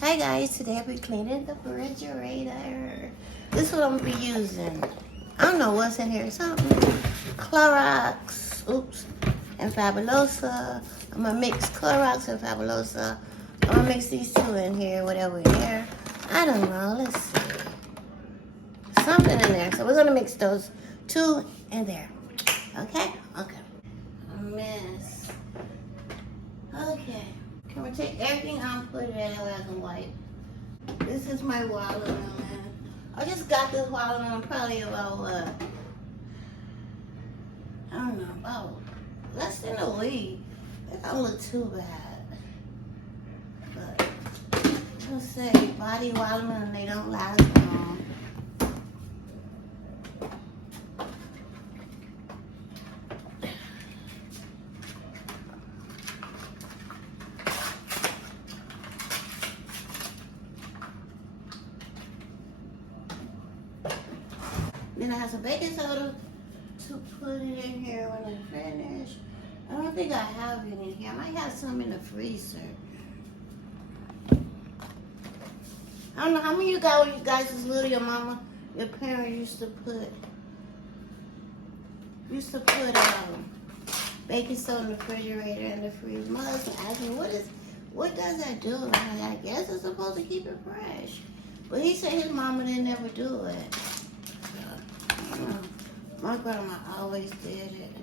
Hi guys, today I'll be cleaning the refrigerator. This is what I'm gonna be using. I don't know what's in here, something. Clorox, and Fabulosa. I'm gonna mix Clorox and Fabulosa. I'm gonna mix these two in here, whatever in here. I don't know, let's see. Something in there, so we're gonna mix those two in there. Okay? Okay. A mess. Okay. I'm gonna take everything out and put it in that way I can wipe. This is my watermelon. I just got this watermelon probably about I don't know, about less than a week. It don't look too bad. But I'm gonna say body watermelon, they don't last long. Then I have some baking soda to put it in here when I finish. I don't think I have it in here. I might have some in the freezer. I don't know how many of you guys was little, your parents used to put baking soda in the refrigerator and the freezer. My husband asked me, what does that do? And I'm like, I guess it's supposed to keep it fresh. But he said his mama didn't ever do it. My grandma always did it.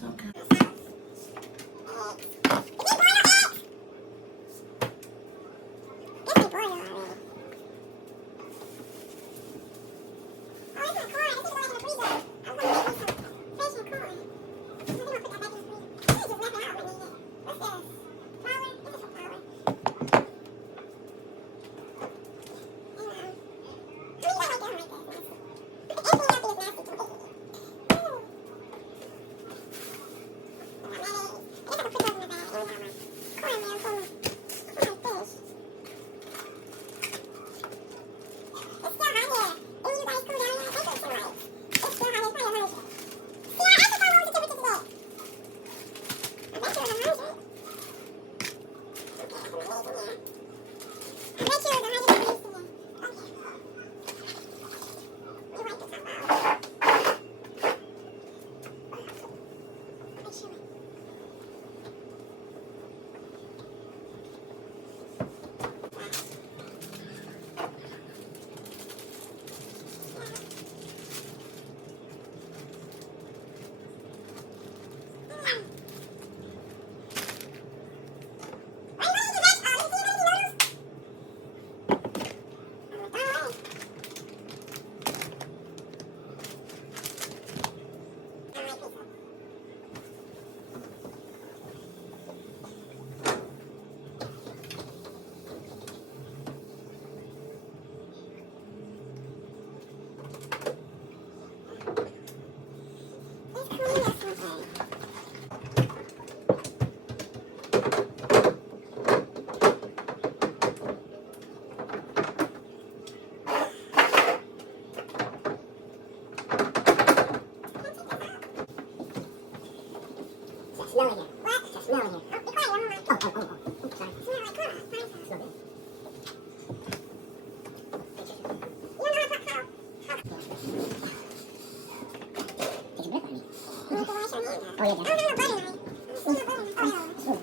Some kind of smell in here. What? There's smell in here. Oh, be quiet, I'm sorry. Smell like Clorox. Smell good. You know how to talk. Take a breath on me. You need to wash your hands. Oh, yeah, yeah. I don't have no butter knife. I don't see no butter knife. Oh, yeah.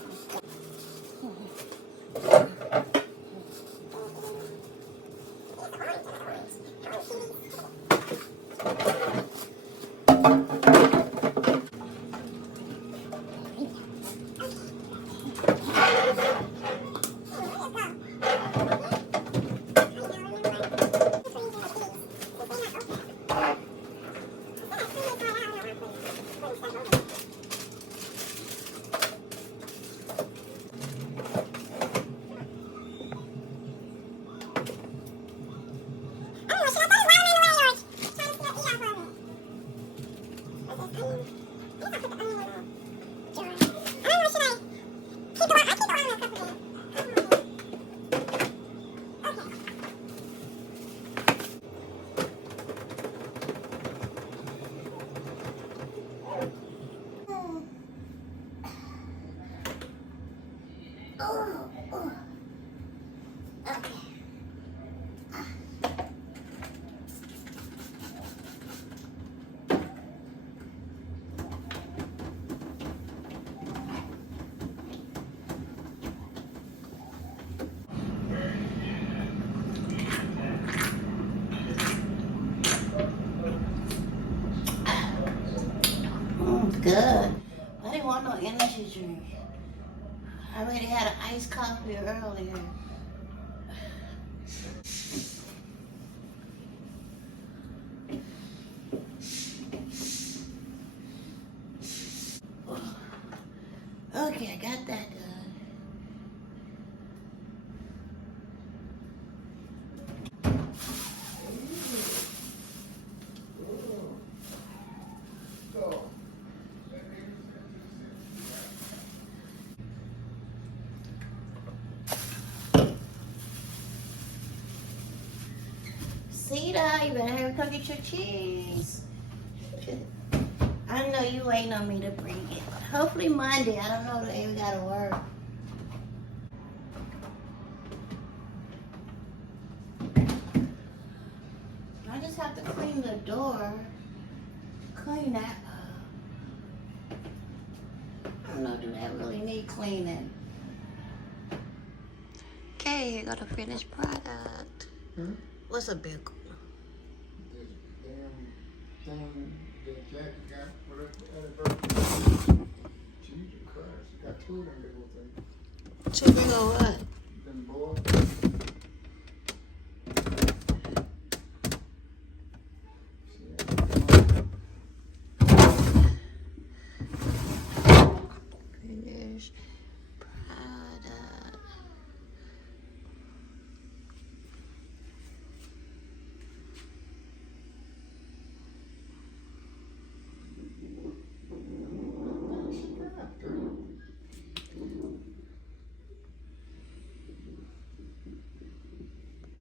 good. I didn't want no energy drink. I already had an iced coffee earlier. Okay, I got that done. Sita, you better hurry come get your cheese. I know you waiting on me to bring it. Hopefully Monday. I don't know if we gotta work. I just have to clean the door. Clean that up. I don't know, do that really need cleaning? Okay, here go the finished product. What's a big one? This damn thing that Jackie got for her anniversary. Jesus Christ, she got two of them little things. Two big old what? Them boys.